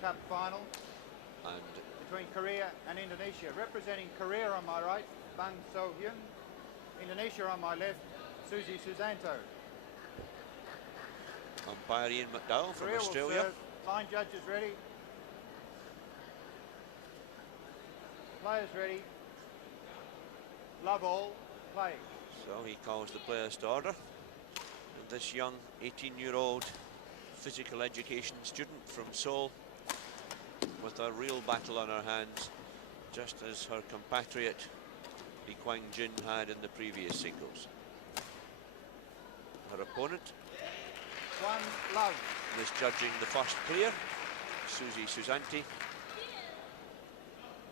Cup final And between Korea and Indonesia. Representing Korea on my right, Soo Hyun. Indonesia on my left, Susi Susanti. umpire Ian McDowell from Korea will Australia. serve. Line judges ready. Players ready. Love all. Play. So he calls the players to order. And this young 18-year-old physical education student from Seoul, with a real battle on her hands, just as her compatriot Lee Kwang Jin had in the previous singles. Her opponent, One love. misjudging the first player, Susi Susanti,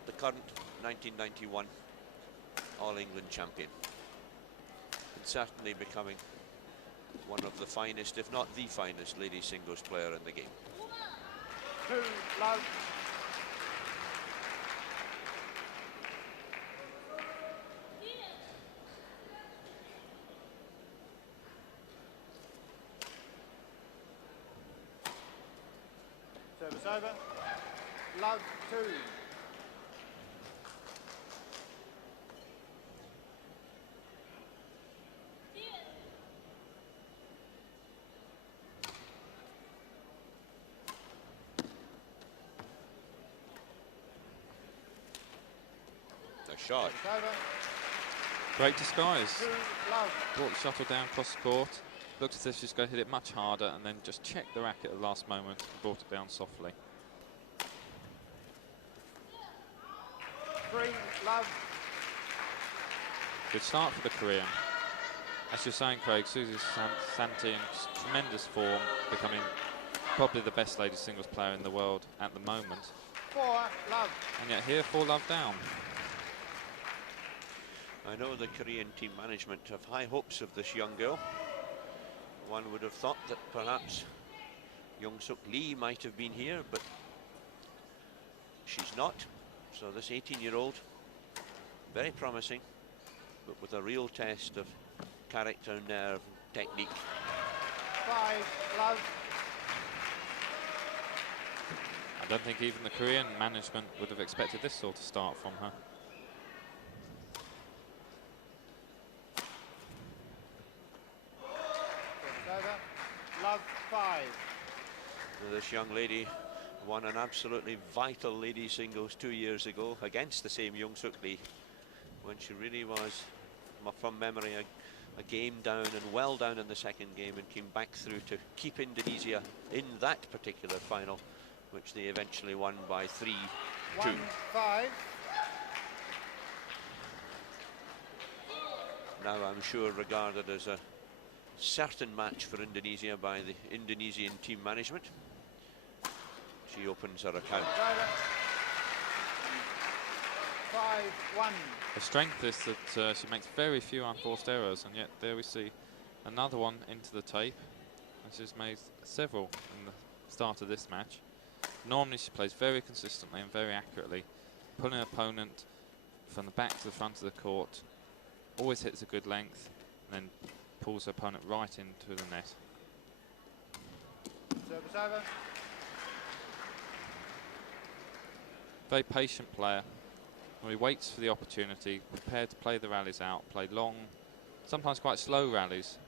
the current 1991 All-England champion, and certainly becoming one of the finest, if not the finest, ladies singles player in the game. 2 love. Service over. Love 2. A shot. Service over. Great disguise. 2 love. Brought the shuttle down across the court. Looked as if she's going to hit it much harder, and then just checked the racket at the last moment and brought it down softly. 3 love. Good start for the Korean. As you're saying, Craig, Susi Susanti in tremendous form, becoming probably the best ladies singles player in the world at the moment. 4 love. And yet here, 4 love down. I know the Korean team management have high hopes of this young girl. One would have thought that perhaps Young-Suk Lee might have been here, but she's not. So this 18-year-old, very promising, but with a real test of character, nerve, technique. 5 love. I don't think even the Korean management would have expected this sort of start from her. Service over. Love 5. This young lady won an absolutely vital ladies singles 2 years ago against the same Young-Suk Lee, when she really was, from memory, a game down and well down in the second game, and came back through to keep Indonesia in that particular final, which they eventually won by 3-2. 1-5. Now I'm sure regarded as a certain match for Indonesia by the Indonesian team management. She opens her account. 5-1. The strength is that she makes very few unforced errors, and yet there we see another one into the tape. And she's made several in the start of this match. Normally she plays very consistently and very accurately, pulling an opponent from the back to the front of the court, always hits a good length, and then pulls her opponent right into the net. Service over. Very patient player. He waits for the opportunity, prepared to play the rallies out, play long, sometimes quite slow rallies,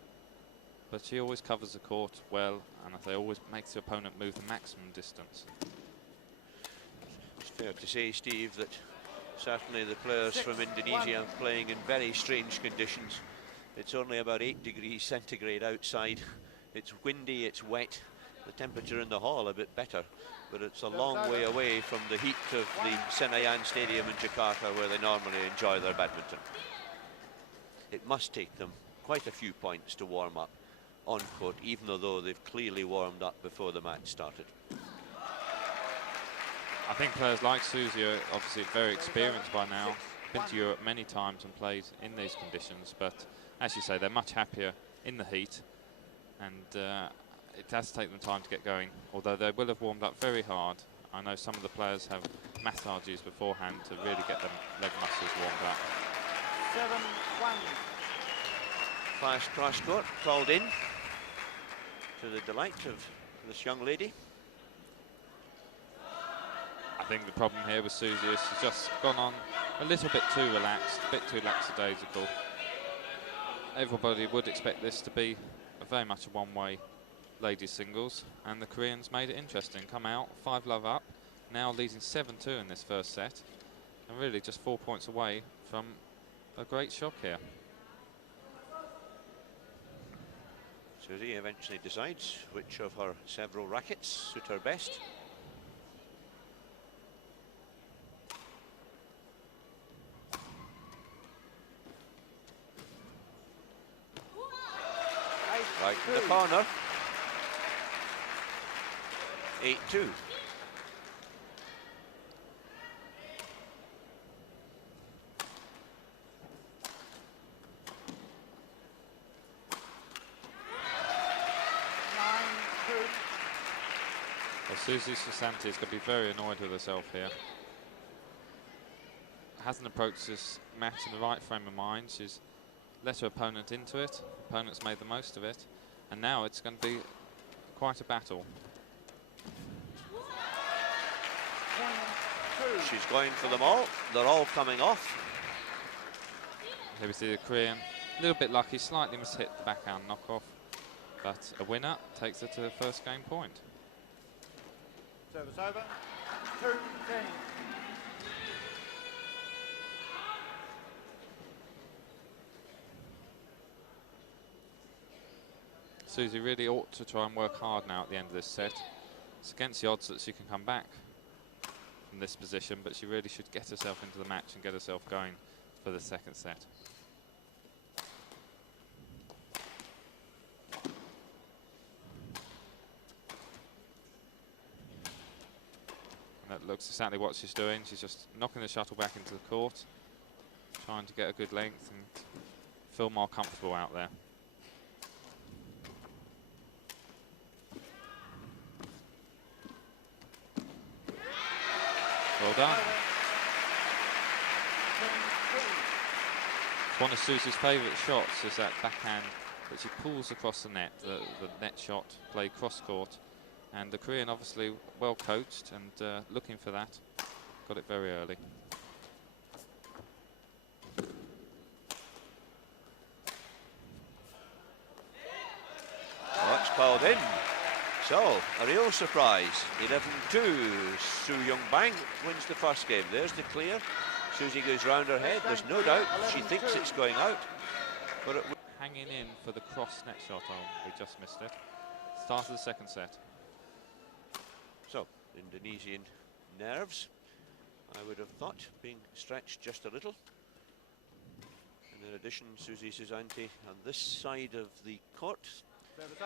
but she always covers the court well, and they always makes the opponent move the maximum distance. It's fair to say, Steve, that certainly the players from Indonesia are playing in very strange conditions. It's only about 8 degrees centigrade outside. It's windy, it's wet. The temperature in the hall a bit better, but it's a long way away from the heat of the Senayan Stadium in Jakarta, where they normally enjoy their badminton. It must take them quite a few points to warm up on court, even though they've clearly warmed up before the match started. I think players like Susie are obviously very experienced by now, been to Europe many times and played in these conditions, but as you say, they're much happier in the heat, and it does take them time to get going, although they will have warmed up very hard. I know some of the players have massages beforehand to really get them leg muscles warmed up. 7-1. Fast cross court called in, to the delight of this young lady. I think the problem here with Susi is she's just gone on a little bit too relaxed, a bit too lackadaisical. Everybody would expect this to be very much a one-way ladies singles, and the Koreans made it interesting. Come out 5-love up, now leading 7-2 in this first set, and really just 4 points away from a great shock here. Susie eventually decides which of her several rackets suit her best. Right in the corner. 8-2. Well, Susi Susanti is going to be very annoyed with herself here. Hasn't approached this match in the right frame of mind. She's let her opponent into it. Opponent's made the most of it. And now it's going to be quite a battle. She's going for them all. They're all coming off. Here we see the Korean, a little bit lucky, slightly mishit the backhand knockoff. But a winner takes her to the first game point. Service over. 2-10. Susie really ought to try and work hard now at the end of this set. It's against the odds that she can come back from this position, but she really should get herself into the match and get herself going for the second set. And that looks exactly what she's doing. She's just knocking the shuttle back into the court, trying to get a good length and feel more comfortable out there. Well done. One of Susie's favourite shots is that backhand that she pulls across the net, the net shot played cross court. And the Korean obviously well coached and looking for that. Got it very early. Well, that's called in. So, a real surprise. 11-2. Soo Hyun wins the first game. There's the clear. Susie goes round her head. There's no doubt she thinks it's going out. But it hanging in for the cross net shot. Oh, we just missed it. Start of the second set. So, Indonesian nerves, I would have thought, being stretched just a little. And in addition, Susi Susanti on this side of the court,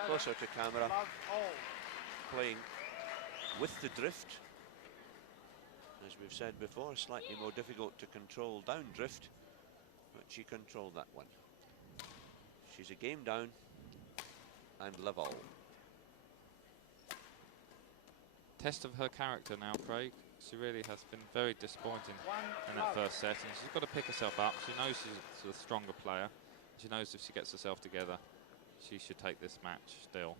closer to camera, playing with the drift. As we've said before, slightly more difficult to control down drift, but she controlled that one. She's a game down and level. Test of her character now, Craig. She really has been very disappointing in that first set, and she's got to pick herself up. She knows she's a stronger player. She knows if she gets herself together, she should take this match still.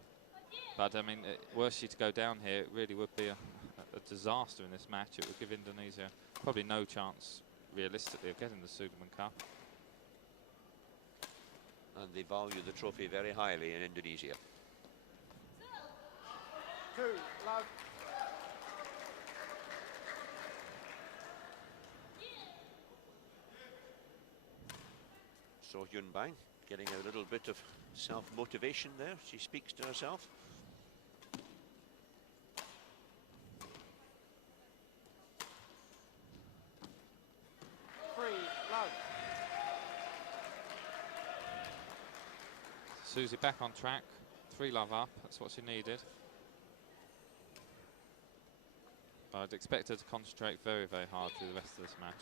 But I mean, were she to go down here, it really would be a disaster in this match. It would give Indonesia probably no chance, realistically, of getting the Sudirman Cup. And they value the trophy very highly in Indonesia. 2-love. Soo Hyun getting a little bit of self-motivation there. She speaks to herself. Susie back on track, 3-love up, that's what she needed. But I'd expect her to concentrate very, very hard through the rest of this match.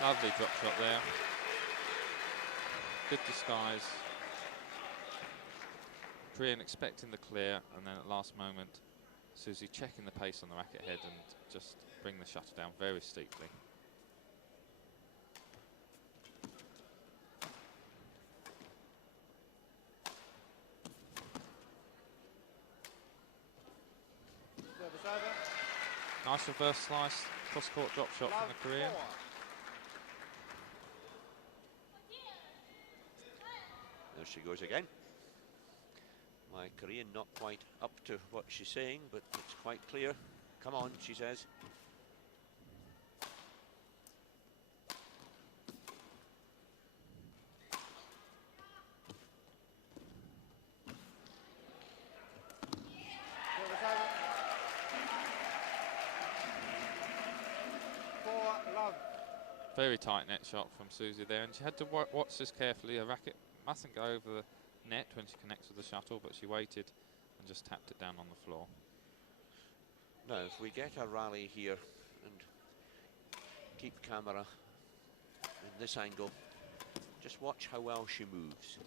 Lovely drop shot there. Good disguise. Korean expecting the clear, and then at last moment Susie checking the pace on the racket head and just bring the shuttle down very steeply. Service over. Nice reverse slice, cross-court drop shot from the Korean. 4. There she goes again. My Korean not quite up to what she's saying, but it's quite clear. Come on, she says. Service over. 4-love. Very tight net shot from Susie there, and she had to watch this carefully. Her racket mustn't go over the net when she connects with the shuttle, but she waited and just tapped it down on the floor. Now, if we get a rally here and keep camera in this angle, just watch how well she moves.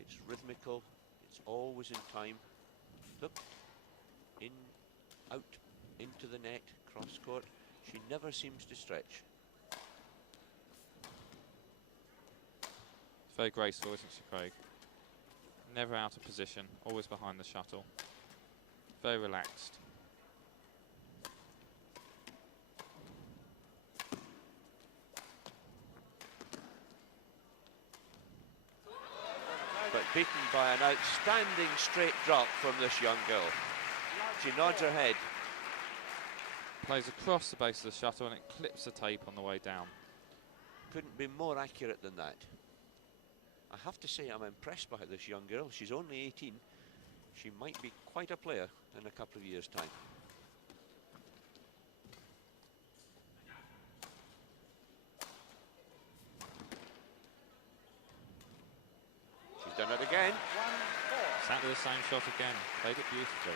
It's rhythmical, it's always in time. Look, in, out, into the net, cross court. She never seems to stretch. Very graceful, isn't she, Craig? Never out of position, always behind the shuttle. Very relaxed. But beaten by an outstanding straight drop from this young girl. She nods her head. Plays across the base of the shuttle and it clips the tape on the way down. Couldn't be more accurate than that. I have to say I'm impressed by this young girl. She's only 18. She might be quite a player in a couple of years' time. She's done it again. 1-4. Exactly the same shot again. Played it beautifully.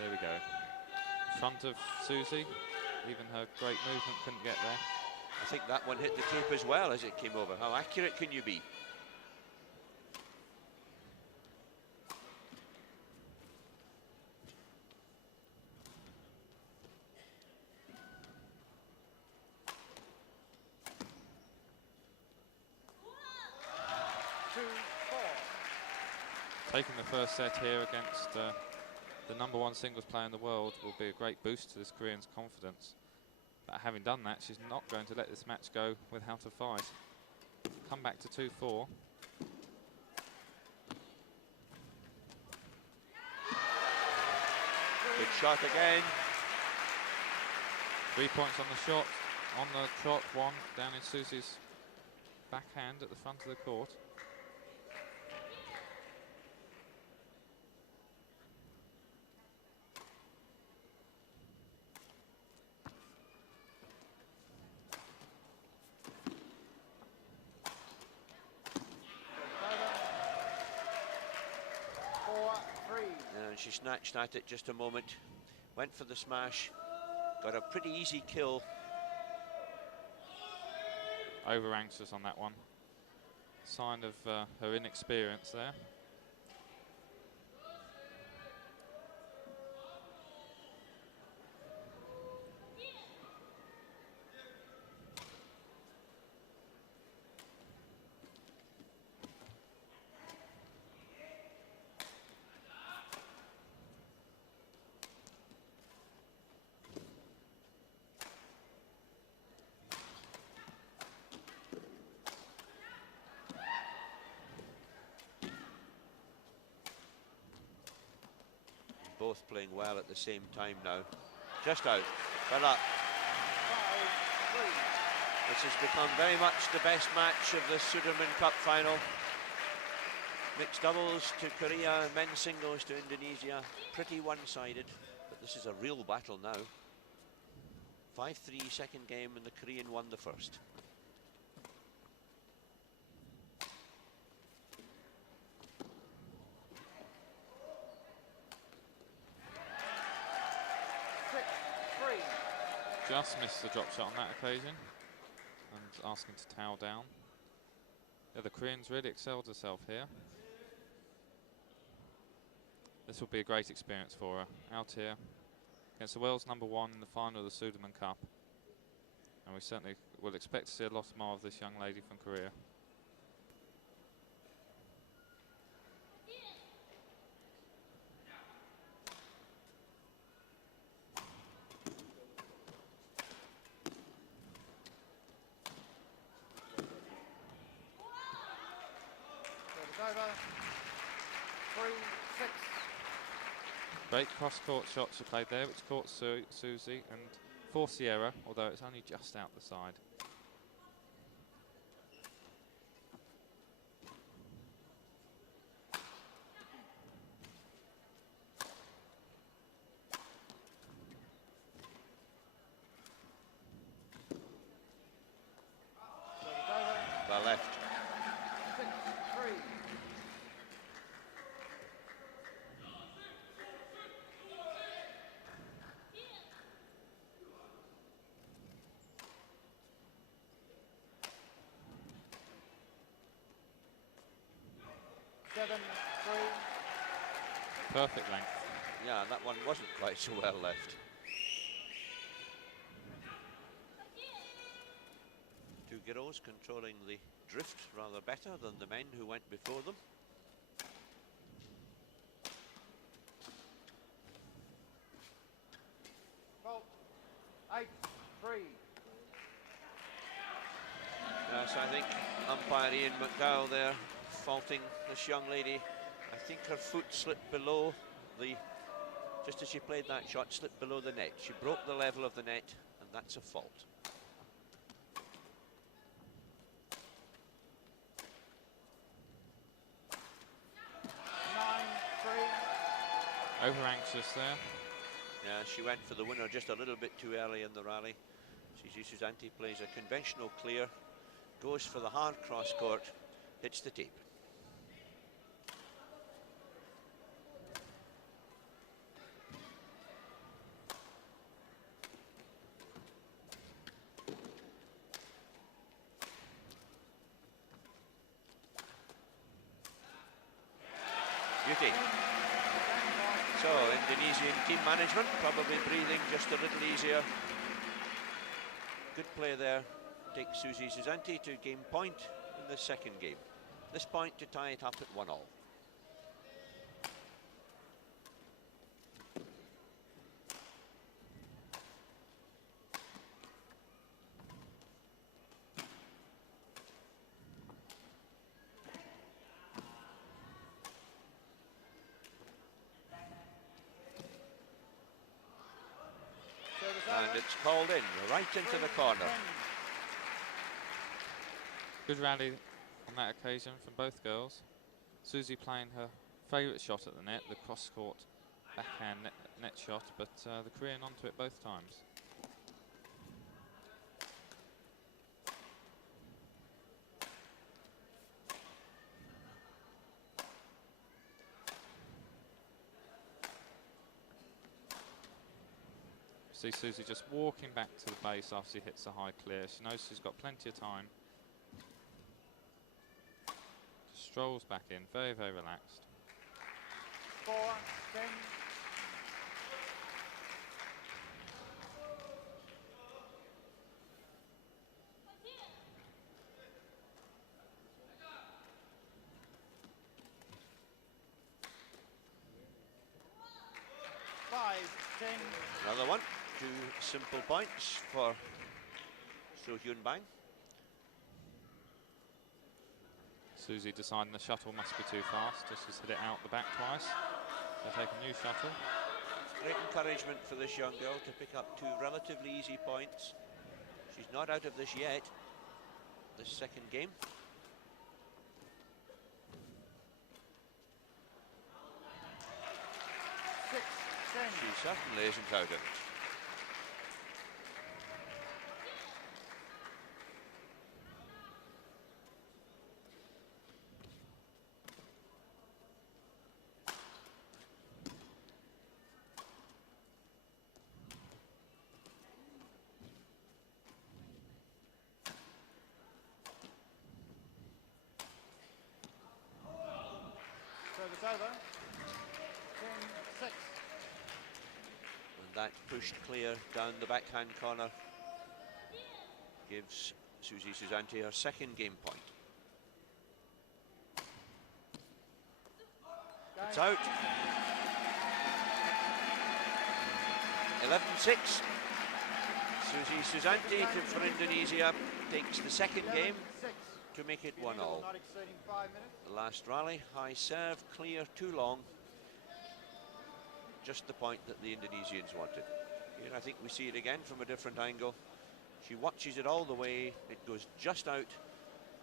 There we go. In front of Susie. Even her great movement couldn't get there. I think that one hit the tape as well as it came over. How accurate can you be? Taking the first set here against the #1 singles player in the world will be a great boost to this Korean's confidence. But having done that, she's not going to let this match go without a fight. Come back to 2-4. Good shot again. 3 points on the shot, on the trot, 1 down in Susie's backhand at the front of the court. And she snatched at it just a moment. Went for the smash. Got a pretty easy kill. Over anxious on that one. Sign of her inexperience there. Both playing well at the same time now. Just out. But up. This has become very much the best match of the Sudirman Cup final. Mixed doubles to Korea, men's singles to Indonesia. Pretty one-sided, but this is a real battle now. 5-3 second game, and the Korean won the first. Just missed the drop shot on that occasion and asking to towel down. Yeah, the Koreans really excelled herself here. This will be a great experience for her out here against the world's #1 in the final of the Sudirman Cup. And we certainly will expect to see a lot more of this young lady from Korea. Over. 3-6. Great cross-court shot she played there, which caught Susie and forced the error, although it's only just out the side. The left. 6-3. Perfect length. Yeah, that one wasn't quite so well left. Two girls controlling the drift rather better than the men who went before them. Well, 8-3. Yes, I think umpire Ian McDowell there faulting this young lady. I think her foot slipped below the, just as she played that shot, slipped below the net. She broke the level of the net, and that's a fault. Over anxious there. Yeah, she went for the winner just a little bit too early in the rally. Susi Susanti plays a conventional clear, goes for the hard cross court, hits the tape. Beauty. So, Indonesian team management probably breathing just a little easier. Good play there. Takes Susi Susanti to game point in the second game. This point to tie it up at 1-1. And it's called in, right into the corner. Good rally on that occasion from both girls. Susie playing her favourite shot at the net, the cross-court backhand net shot, but the Korean onto it both times. See Susie just walking back to the base after she hits the high clear. She knows she's got plenty of time. Just strolls back in, very, very relaxed. 4-10. Another one. 2 simple points for Soo Hyun. Susie deciding the shuttle must be too fast, just she's hit it out the back twice. So take a new shuttle. Great encouragement for this young girl to pick up 2 relatively easy points. She's not out of this yet, this second game. She certainly isn't out of it. Service over. 10-6. And that pushed clear down the backhand corner gives Susi Susanti her second game point. It's out. 11-6. Susi Susanti for Indonesia takes the second game to make it 1-all. Not exceeding 5 minutes. The last rally, high serve, clear, too long. Just the point that the Indonesians wanted. Here I think we see it again from a different angle. She watches it all the way, it goes just out,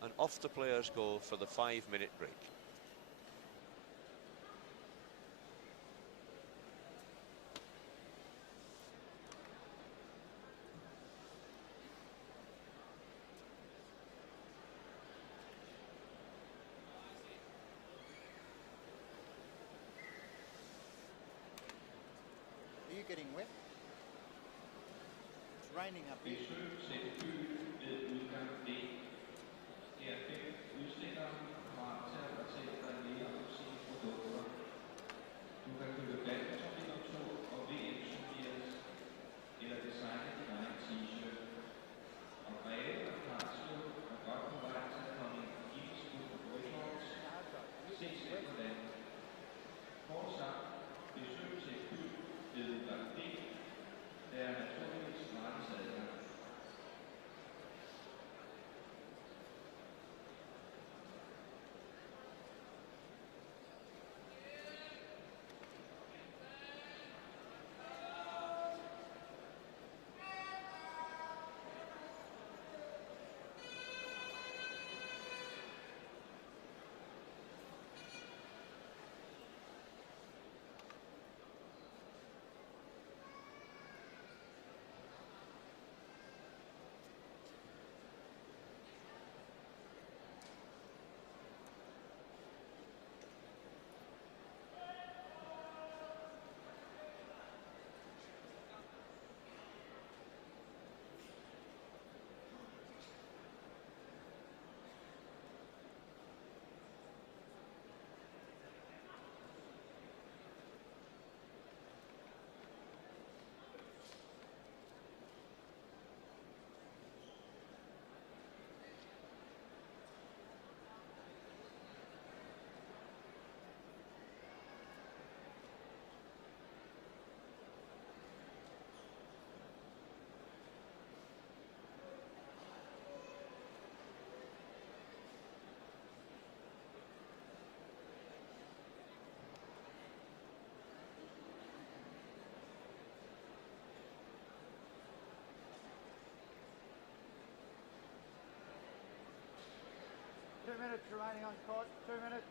and off the players go for the 5-minute break. Are you getting wet? It's raining up here. Minutes remaining on court, 2 minutes.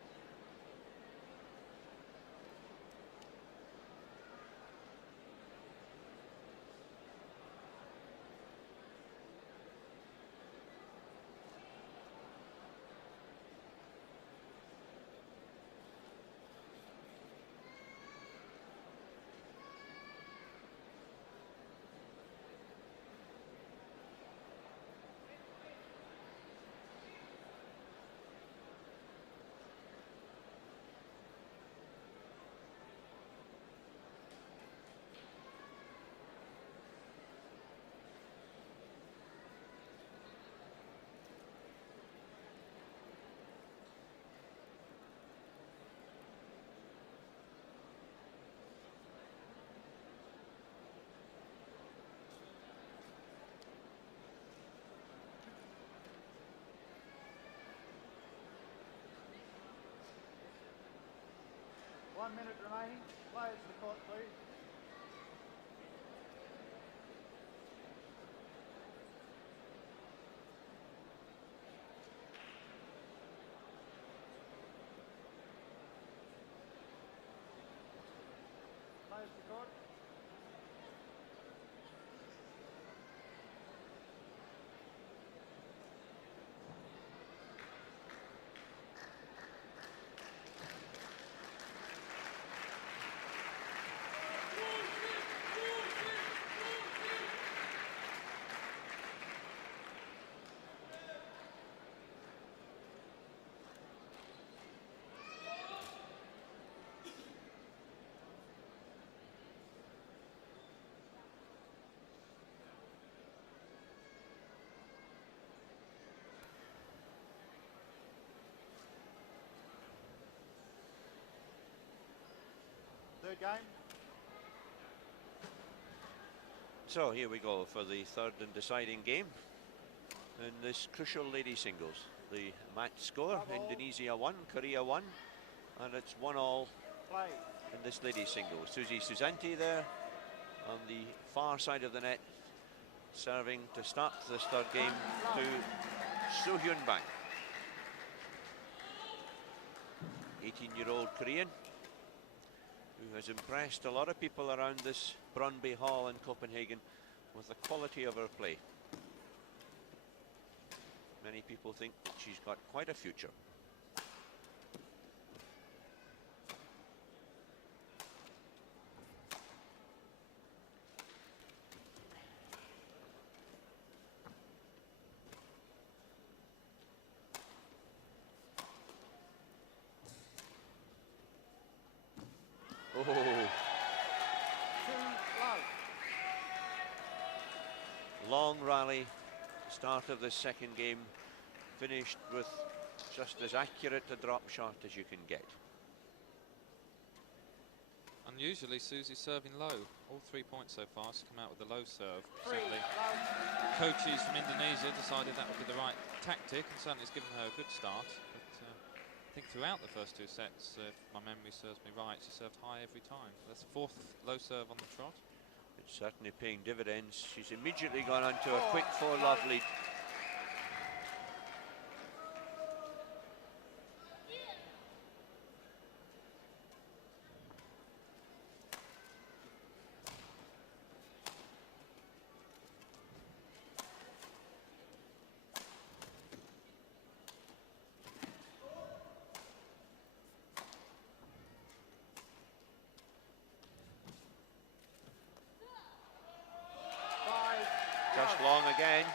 One minute remaining. Players to the court, please. Players to court. third game. So here we go for the third and deciding game in this crucial lady singles. The match score, Indonesia 1, Korea 1, and it's 1-all Play. in this lady singles. Susi Susanti there on the far side of the net, serving to start this third game to Soo Hyun. 18-year-old Korean who has impressed a lot of people around this Brøndby Hall in Copenhagen with the quality of her play. Many people think that she's got quite a future. Oh, long rally, start of the second game, finished with just as accurate a drop shot as you can get. Unusually, Susie serving low. All 3 points so far. She's come out with a low serve. Certainly, coaches from Indonesia decided that would be the right tactic, and certainly it's given her a good start. But I think throughout the first two sets, if my memory serves me right, she served high every time. That's the fourth low serve on the trot. It's certainly paying dividends. She's immediately gone on to a quick 4-love lead. Just long again.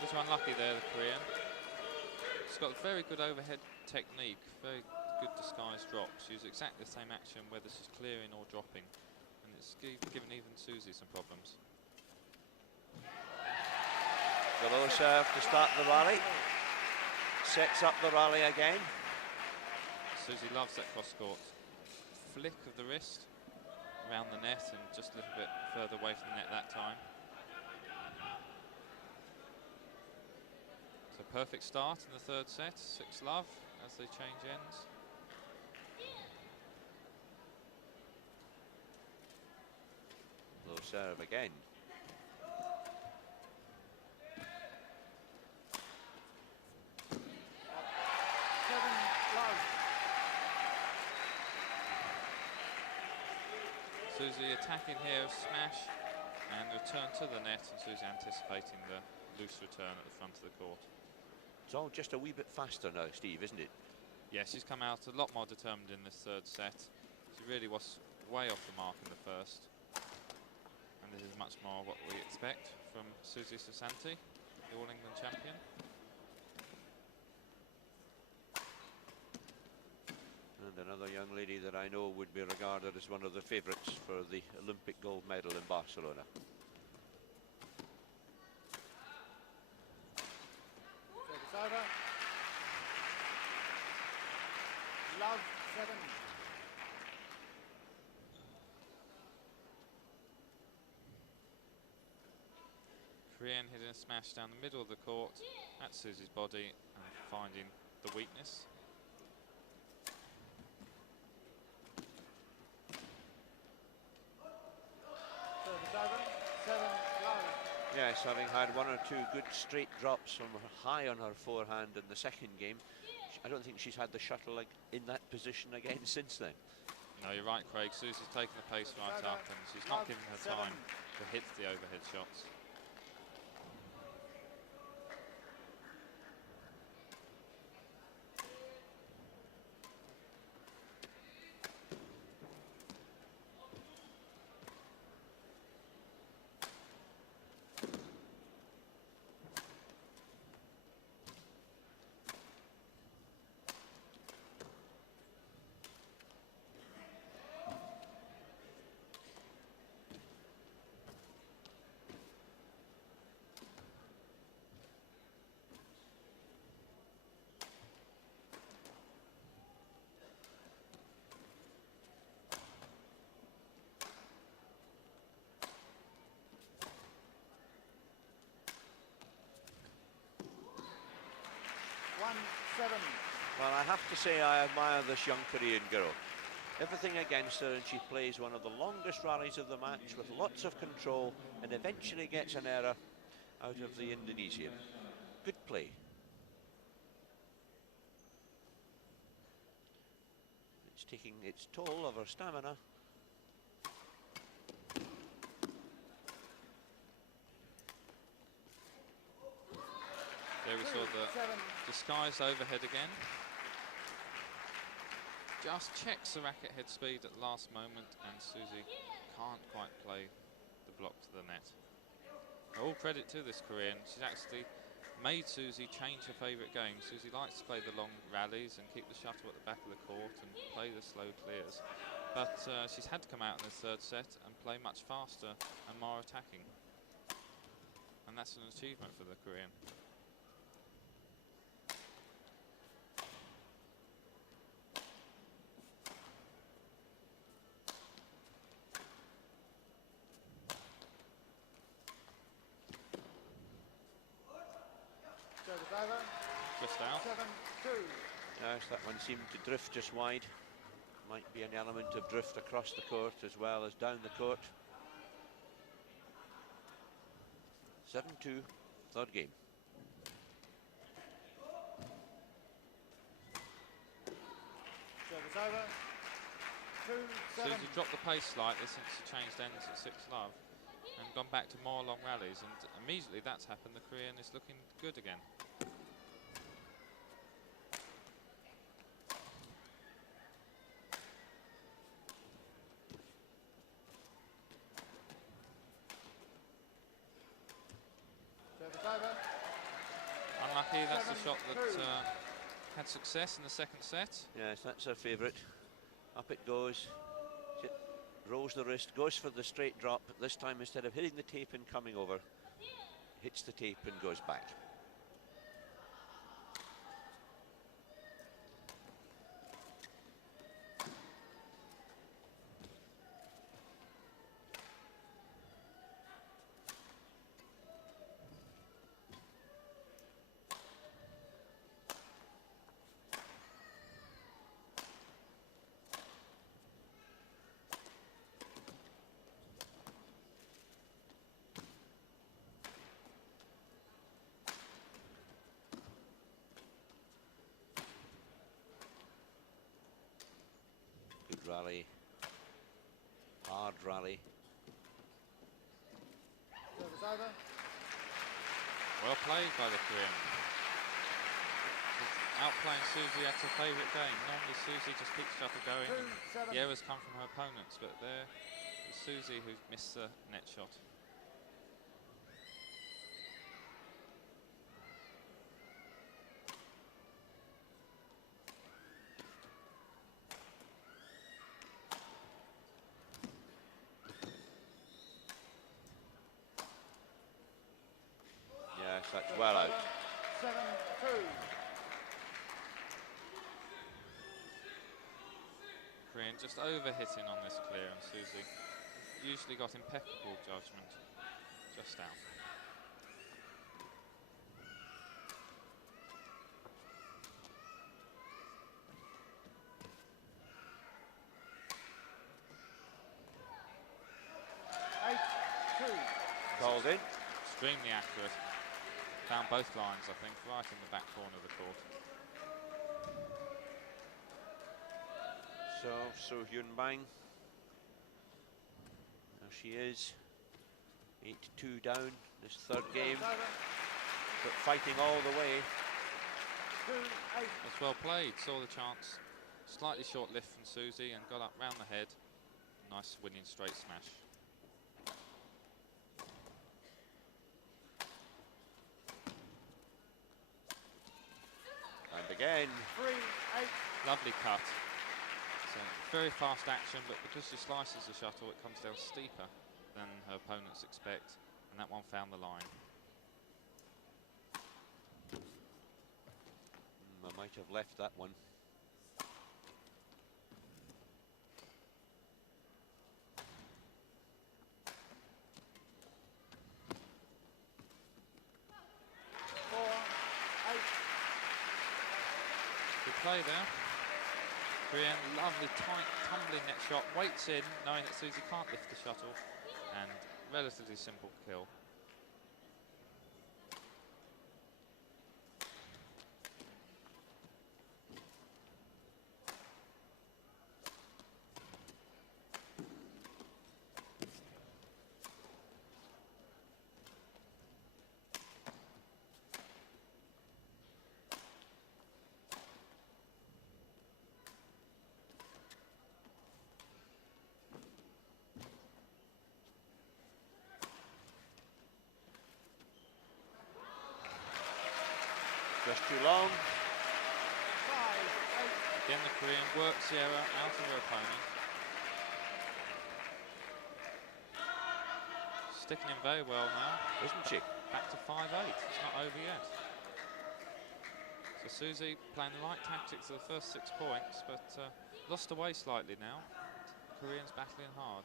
Just unlucky there, the Korean. She's got very good overhead technique, very good disguised drops. She uses exactly the same action whether she's clearing or dropping, and it's given even Susie some problems. The low serve to start the rally. Sets up the rally again. Susie loves that cross court flick of the wrist around the net and just a little bit further away from the net that time. So perfect start in the third set, 6-love as they change ends. Low serve again. Susie attacking here, smash and return to the net, and Susie anticipating the loose return at the front of the court. It's all just a wee bit faster now, Steve, isn't it? Yeah, she's come out a lot more determined in this third set. She really was way off the mark in the first. And this is much more what we expect from Susi Susanti, the All England champion. And another young lady that I know would be regarded as one of the favourites for the Olympic gold medal in Barcelona. Service over. Love 7. Korean hitting a smash down the middle of the court at Susie's body and finding the weakness. Yes, having had one or two good straight drops from high on her forehand in the second game, I don't think she's had the shuttle like in that position again since then. No, you're right, Craig. Susie's taken the pace right up and she's not giving her time to hit the overhead shots. 1-7. Well, I have to say I admire this young Korean girl. Everything against her, and she plays one of the longest rallies of the match with lots of control and eventually gets an error out of the Indonesian. Good play. It's taking its toll of her stamina. There we saw the disguised overhead again. Just checks the racket head speed at the last moment, and Susie can't quite play the block to the net. All credit to this Korean. She's actually made Susie change her favourite game. Susie likes to play the long rallies and keep the shuttle at the back of the court and play the slow clears. But she's had to come out in the third set and play much faster and more attacking. And that's an achievement for the Korean. Just out. 7-2. Yes, that one seemed to drift just wide. Might be an element of drift across the court as well as down the court. 7-2, third game. Service over. 2-7. Susie dropped the pace slightly since she changed ends at 6-love and gone back to more long rallies, and immediately that's happened, the Korean is looking good again. Service over. Unlucky, that's the shot that 7-2. had success in the second set. Yes, that's her favourite. Up it goes. She rolls the wrist, goes for the straight drop. This time, instead of hitting the tape and coming over, hits the tape and goes back. Rally, hard rally. Service over. Well played by the Korean. Outplaying Susie at her favourite game. Normally Susie just keeps shuttle going and the errors come from her opponents, but there is Susie who missed the net shot. Yes, that's well out. 7-2. Korean just overhitting on this clear, and Susie usually got impeccable judgment. Just out. Called in. Extremely accurate. Found both lines, I think, right in the back corner of the court. So, Soo Hyun bang. There she is. 8-2 down this third game. But fighting all the way. That's well played. Saw the chance. Slightly short lift from Susie and got up round the head. Nice winning straight smash. And again. 3-8. Lovely cut. So very fast action, but because she slices the shuttle, it comes down steeper than her opponents expect, and that one found the line. I might have left that one. Good play there. Korean, lovely, tight, tumbling net shot. Waits in, knowing that Susie can't lift the shuttle. And relatively simple kill. Just too long. Again, the Korean works the error out of her opponent. Sticking in very well now. Isn't she? Back to 5-8. It's not over yet. So Susie playing the right tactics for the first 6 points, but lost away slightly now. Koreans battling hard.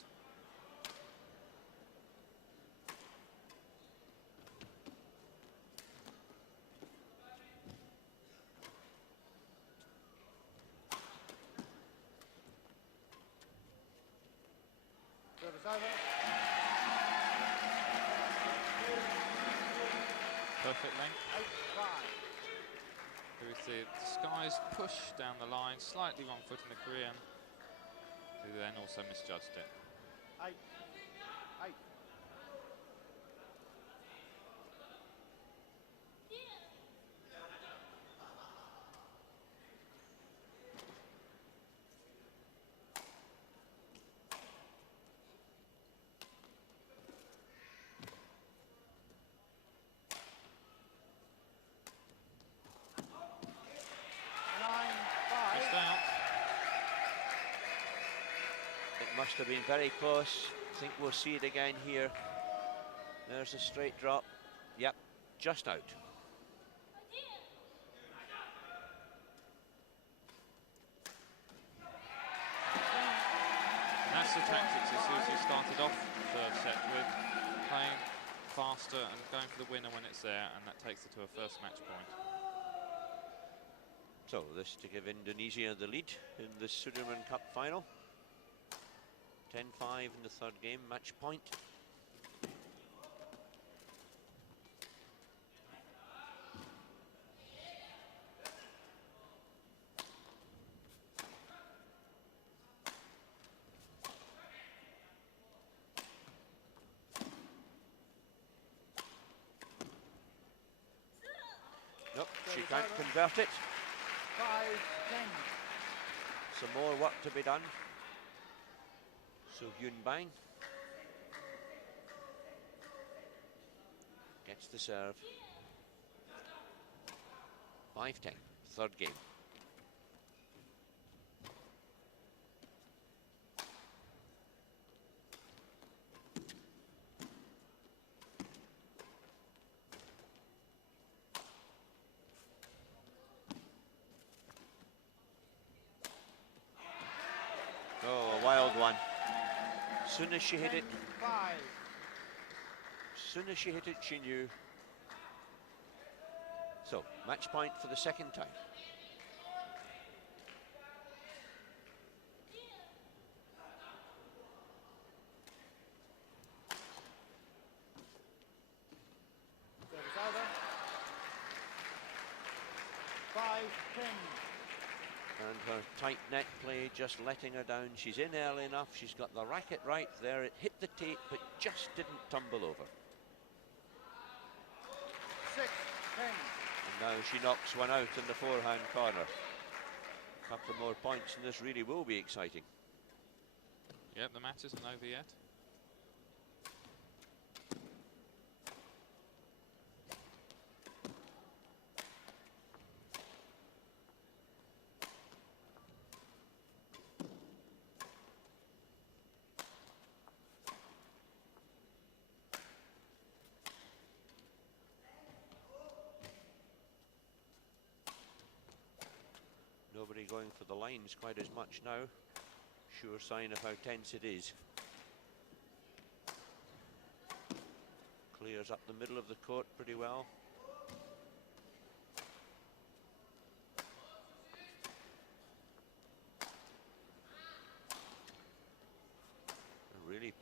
Service over. Perfect length. 8-5. Here we see Skies push down the line, slightly wrong foot in the Korean, who then also misjudged it. 8. Just out. It must have been very close. I think we'll see it again here. There's a straight drop. Yep, just out. And that's the tactics that Susie started off the third set with, playing faster and going for the winner when it's there, and that takes her to her first match point. So this to give Indonesia the lead in the Sudirman Cup final. 10-5 in the third game, match point. Nope, she can't convert it. 5-10. Some more work to be done. Soo Hyun gets the serve. 5-10, third game. Oh, a wild one. Soon as she hit it, 5. soon as she hit it, she knew. So, match point for the second time. Service over. 5-10. And her tight net play just letting her down. She's in early enough. She's got the racket right there. It hit the tape, but just didn't tumble over. 6-10. And now she knocks one out in the forehand corner. A couple more points, and this really will be exciting. Yep, the match isn't over yet. Nobody going for the lines quite as much now. Sure sign of how tense it is. Clears up the middle of the court pretty well.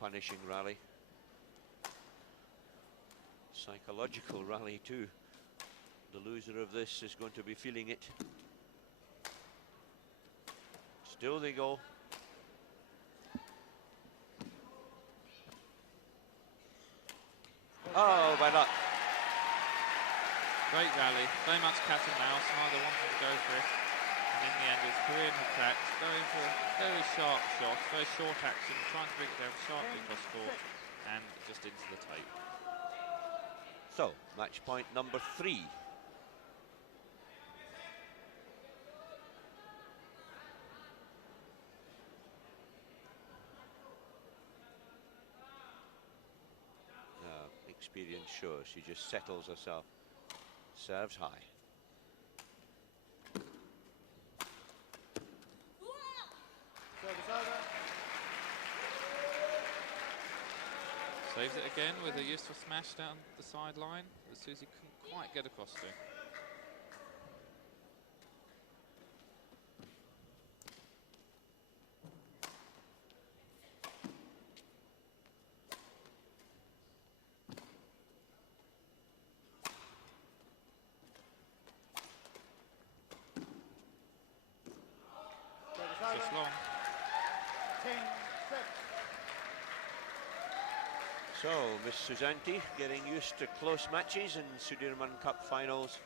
punishing rally. Psychological rally too. The loser of this is going to be feeling it. Still they go. Oh, by luck. Great rally, very much cat and mouse, neither wanted to go for it. And in the end it's Korean attacks, going for a very sharp shot, very short action, trying to bring it down sharply across court and just into the tape. So, match point number 3. Experience shows she just settles herself, serves high. Service over. Saves it again with a useful smash down the sideline that Susie couldn't quite get across to. Just long. 10-7. So, Miss Susanti getting used to close matches in Sudirman Cup finals,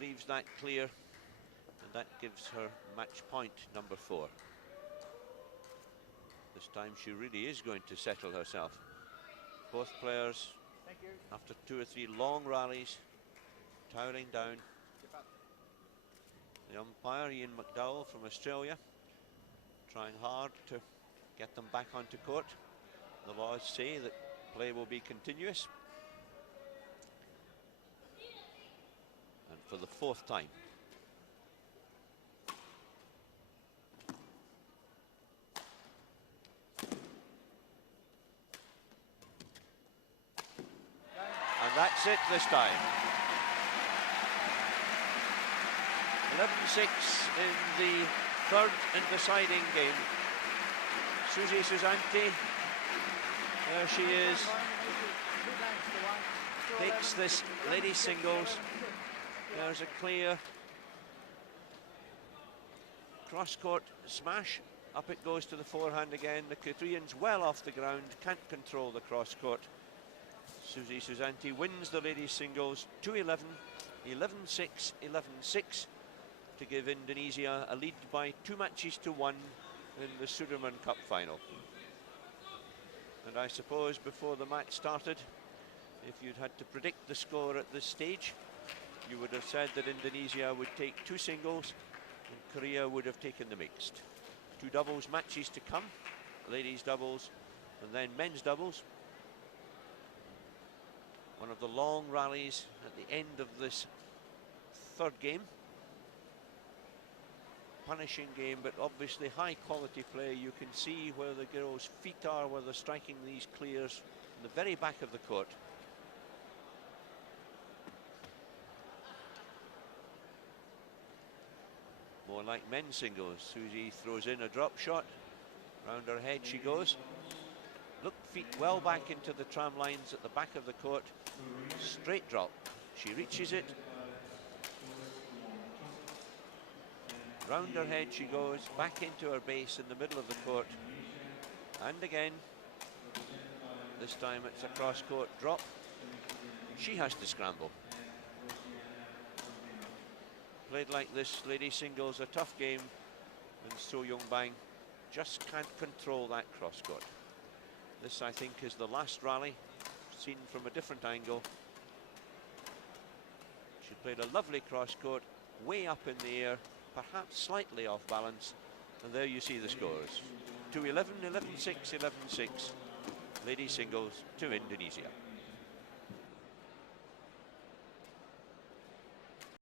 leaves that clear, and that gives her match point number 4. This time she really is going to settle herself. Both players, Thank you. after 2 or 3 long rallies, towering down. The umpire, Ian McDowell from Australia, trying hard to get them back onto court. The laws say that play will be continuous. And for the 4th time. And that's it this time. 11-6 in the 3rd and deciding game. Susi Susanti, there she is, takes this ladies singles. There's a clear cross-court smash. Up it goes to the forehand again. The Koreans well off the ground, can't control the cross-court. Susi Susanti wins the ladies singles 2-11, 11-6, 11-6 to give Indonesia a lead by 2 matches to 1 in the Sudirman Cup final. And I suppose before the match started, if you'd had to predict the score at this stage, you would have said that Indonesia would take 2 singles and Korea would have taken the mixed. 2 doubles matches to come, ladies doubles and then men's doubles. One of the long rallies at the end of this 3rd game. Punishing game, but obviously high quality play. You can see where the girls' feet are, where they're striking these clears in the very back of the court. More like men's singles. Susie throws in a drop shot. Round her head she goes. Look, feet well back into the tram lines at the back of the court. Straight drop. She reaches it. Round her head she goes, back into her base in the middle of the court. And again, this time it's a cross-court drop. She has to scramble. Played like this, lady singles, a tough game, and Soo Hyun just can't control that cross-court. This, I think, is the last rally, seen from a different angle. She played a lovely cross-court, way up in the air, perhaps slightly off balance, and there you see the scores. 2-11, 11-6, 11-6. Ladies singles to Indonesia.